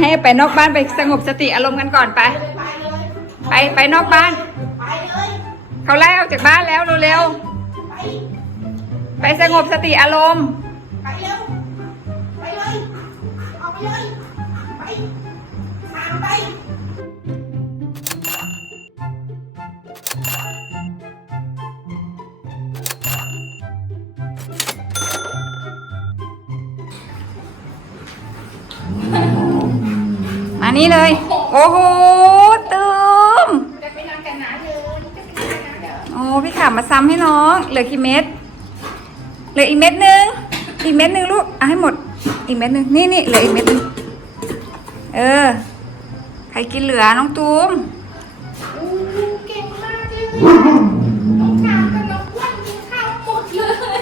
ให้ไปนอกบ้านไปสงบสติอารมณ์กันก่อนไป ไปไปนอกบ้าน เขาไล่ออกจากบ้านแล้วเร็วๆไปสงบสติอารมณ์ไปเร็วไปเลยออกไปเลยไปทางไป นี่เลย โอ้โหตืมจะไปนอนกันนะเดินจะไปนอนกันนะเดินโอ้พี่ขามาซ้ำให้น้อง เหลือกี่เม็ดเหลืออีกเม็ดนึง อีกเม็ดนึงลูกเอาให้หมด อีกเม็ดนึงนี่นี่เหลืออีกเม็ดนึงเออ ใครกินเหลือน้องตูมอู้เก่งมากเลยน้องกาวกับน้องอ้วนกินข้าวหมดเลย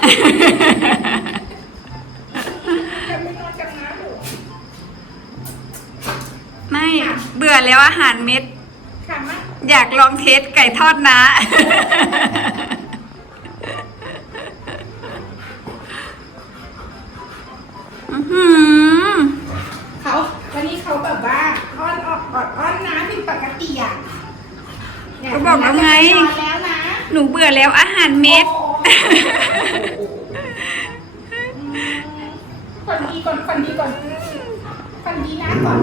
แล้วอาหารเม็ด ค่ะมาอยากลองเทสไก่ทอดนะ อื้อหือเขาวันนี้เขาแบบว่าอ้อนออกออดอ้อนนะผิดปกติอะเนี่ยก็บอกแล้วไง นอนแล้วนะหนูเบื่อแล้วอาหารเม็ดคนดีก่อนคนดีก่อนค นดีนะก่อน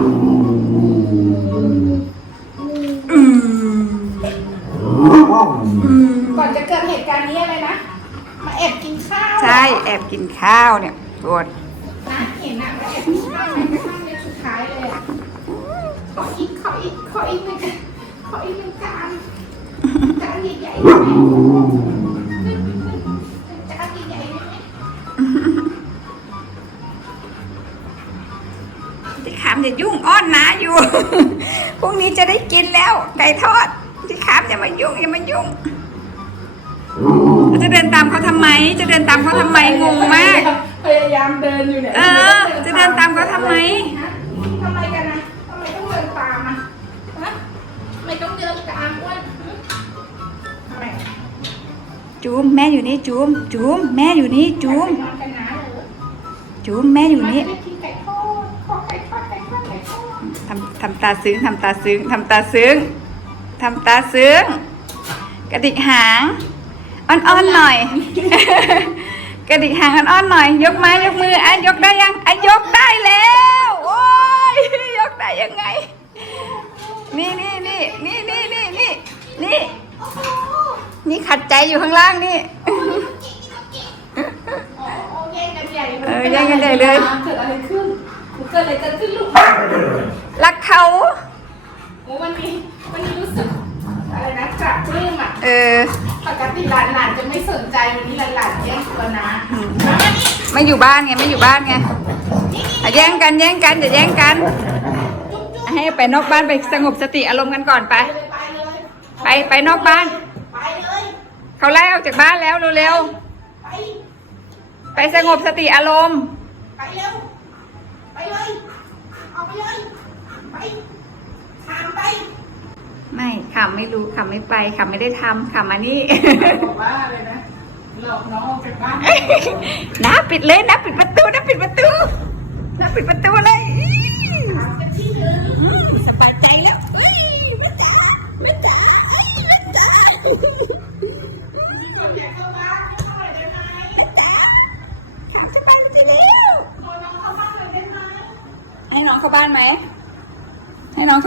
อืมอืมก่อนจะเกิดเหตุการณ์นี้อะไรนะ มาแอบกินข้าวใช่ แอบกินข้าวเนี่ยปวดนะเห็นนะมาแอบกินข้าวในข้างในสุดท้ายเลยอะขออีกขออีกขออีกหนึ่งขออีกหนึ่งจานจานใหญ่ๆ ย่ายุ่งอ้อนนะอยู่ พรุ่งนี้จะได้กินแล้วไก่ทอดที่ขามอย่ามายุ่งอย่ามายุ่ง จะเดินตามเขาทำไม จะเดินตามเขาทำไมงงมาก พยายามเดินอยู่เนี่ยเออ จะเดินตามเขาทำไมทำไมกันนะทำไมต้องเดินตามอะฮะทำไมต้องเดินตามอ้วนหึทำไมจูมแม่อยู่นี่จูมจูมแม่อยู่นี่จูมนอนกันนะเลยจูมแม่อยู่นี่มาจะกิ ทำทำตาซึ้งทำตาซึ้งทำตาซึ้งทำตาซึ้งกระดิกหางอ้อนๆหน่อย กระดิกหางอ้อนๆหน่อย ยกไม้ยกมืออะยกได้ยังอะยกได้แล้วโอ้ยยกได้ยังไง นี่นี่นี่นี่นี่นี่นี่นี่โอ้โหนี่ขัดใจอยู่ข้างล่างนี่โอ้โหแย่งกันใหญ่เออแย่งกันใหญ่เลยเกิดอะไรขึ้นเกิดอะไรเกิดขึ้นลูก รักเขาโอ้วันนี้วันนี้รู้สึกอะไรนะกระปลื้มอะเออปกติหลานหลานๆจะไม่สนใจวันนี้หลานหลานๆแย่งตัวนะแล้ววันนี้ไม่อยู่บ้านไงไม่อยู่บ้านไงอะแย่งกันแย่งกันอย่าแย่งกัน ให้ไปนอกบ้านไปสงบสติอารมณ์กันก่อนไป ไปเลยไปไปนอกบ้าน ไปเลยเขาไล่ออกจากบ้านแล้วเร็วไปๆไปสงบสติอารมณ์ไปเร็วไปเลยออกไปเลย ไปทางไปไม่ขำไม่รู้ขำไม่ไปขำไม่ได้ทำขำมานี่ บอกว่าอะไรนะหลอกน้องออกจากบ้าน นะปิดเลยนะปิดประตูนะปิดประตูนะปิดประตูเลย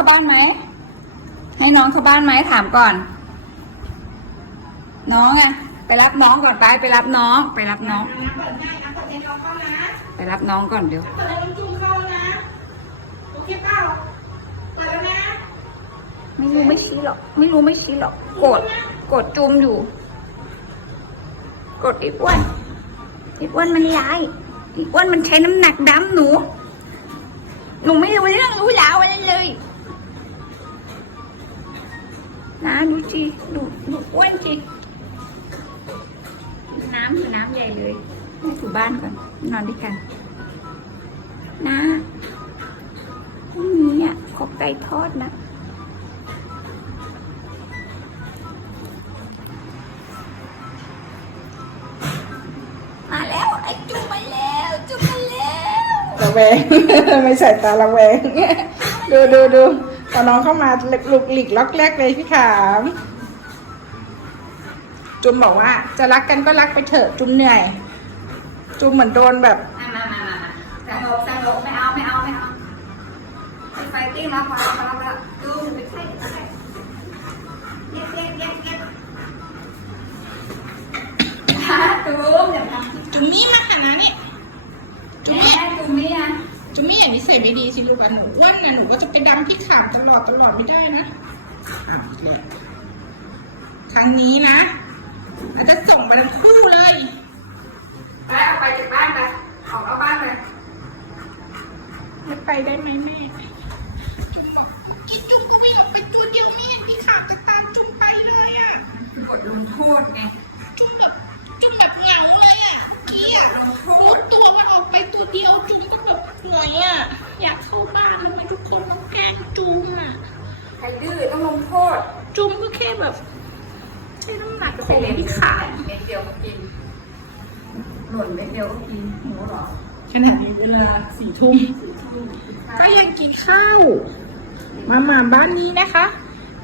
เข้าบ้านไหม ให้น้องเข้าบ้านไหมถามก่อน น้องอะไปรับน้องก่อนไปไปรับน้อง ไปรับน้อง น้ำเปิดง่ายน้ำเปิดเองเราเข้านะไปรับน้องก่อนเดี๋ยว เปิดให้น้องจุ้งเข้านะ โอเคเปล่าเปิดแล้วนะ ไม่รู้ไม่ชี้หรอก ไม่รู้ไม่ชี้หรอก กด กดจุมอยู่ กดอีอ้วนอีอ้วนมันร้ายอีอ้วนมันใช้น้ำหนักดำหนู หนูไม่รู้เรื่องรู้ราวอะไรเลย นะดูจีดูดูอ้วนจีน้ำคือน้ำใหญ่เลยให้ถูบ้านก่อน นอนด้วยกัน นะพรุ่งนี้อะขอไก่ทอดนะมาแล้วไอ้จุ๊บมาแล้วจุ๊บมาแล้วแวงไม่ใส่ตาระแวงดูดูดู พอน้องเข้ามาหลุกหลีกล็อกแรกเลยพี่ขาม จุมบอกว่า จะรักกันก็รักไปเถอะจุมเหนื่อย จุมเหมือนโดนแบบมามามามาสงบสงบไม่เอาไม่เอาไม่เอาไปไฟติ้งแล้วพอแล้วพอแล้วพอแล้วดูไปใส่ไปใส่เย็บเย็บเย็บเย็บตูมเดี๋ยวทำจุมมี่มาหานะเนี่ยแม่ตูมนี่อะ จุมมี่อย่างนี้ใส่ไม่ดีสิลูกอะหนูอ้วนนะหนูก็จะไปดำพี่ขามตลอดตลอดไม่ได้นะอ้าวอีกแล้วครั้งนี้นะอาจจะส่งไปทั้งคู่ รดื้อต้องลงโทษจุมก็แค่แบบ ใช้น้ำหนักของพี่ขามเม็ดเดียวก็กิน หล่นเม็ดเดียวก็กินหมูหรอขนาดนี้เวลาสี่ทุ่มก็ยังกินข้าว มามาบ้านนี้นะคะ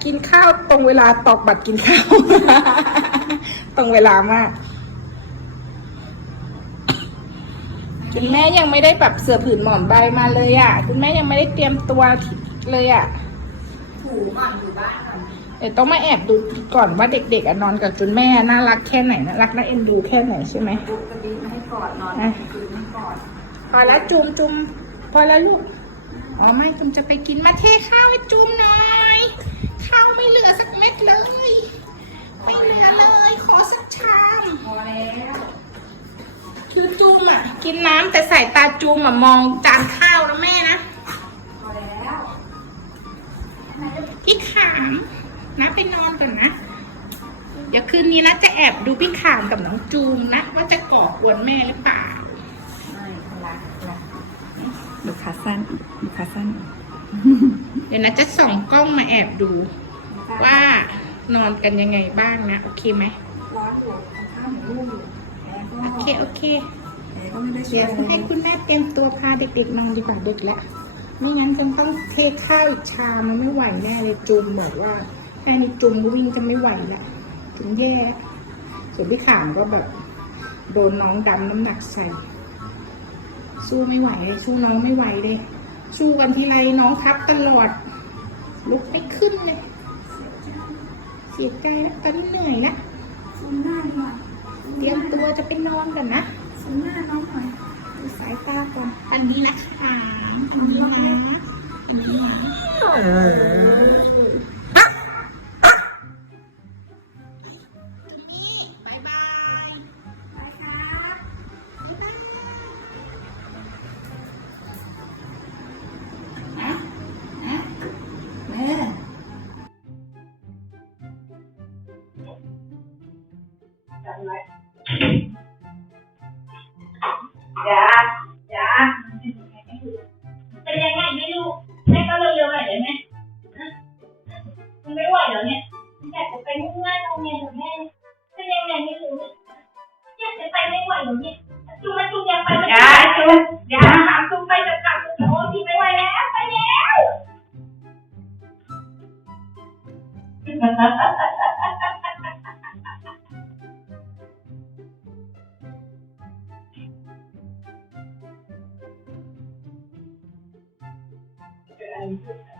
กินข้าวตรงเวลาตอกบัตรกินข้าว ตรงเวลามากคุณแม่ยังไม่ได้แบบเสือผืนหมอนใบมาเลยอะ คุณแม่ยังไม่ได้เตรียมตัวเลยอะ ถูก่อนอยู่บ้านก่อนเดี๋ยวต้องมาแอบดูก่อนว่าเด็กๆอะนอนกับจุนแม่น่ารักแค่ไหนน่ารักน่าเอ็นดูแค่ไหนใช่ไหมลูกกระดิ่งมาให้กอดนอนอะคืนให้กอดพอแล้วจุมจุมพอแล้วลูกอ๋อไม่จุมจะไปกินมาเทข้าวให้จุมหน่อยข้าวไม่เหลือสักเม็ดเลยไม่เหลือเลยขอสักชามพอแล้วคือจุมอะกินน้ำแต่ใส่ตาจุมอะมองจานข้าวนะแม่นะ พี่ขามนะไปนอนก่อนนะ เดี๋ยวคืนนี้นะจะแอบดูพี่ขามกับน้องจูมนะ ว่าจะก่อกวนแม่หรือเปล่าไม่ละละดูขาสั้นดูขาสั้น เดี๋ยวนะจะส่องกล้องมาแอบดู ว่านอนกันยังไงบ้างนะ โอเคไหมร้อนอยู่ทานข้าวเหมือนลูกอยู่แม่ก็โอเค โอเคแม่ก็ไม่ได้ช่เดี๋วยยวอะไรให้คุณแม่เตรียมตัวพาเด็กๆนอนดีกว่าเด็กแล้ว ไม่งั้นฉันต้องเทข้าวอีกชามมันไม่ไหวแน่เลยจุมบอกว่าแค่นี้จุมก็วิ่งจะไม่ไหวละจุมแย่ส่วนพี่ขามก็แบบ โดนน้องดำน้ำหนักใส่สู้ไม่ไหวเลยสู้น้องไม่ไหวเลยสู้กันทีไรน้องพับตลอด ลุกไม่ขึ้นเลย เสียใจนะตอนนี้เหนื่อยนะซูมหน้าหน่อยเตรียมตัวจะไปนอนกันนะซูมหน้าน้องหน่อย ดูสายตาก่อนอันนี้นะคะอันนี้นะอันนี้นะนี่บาย บ and improvement.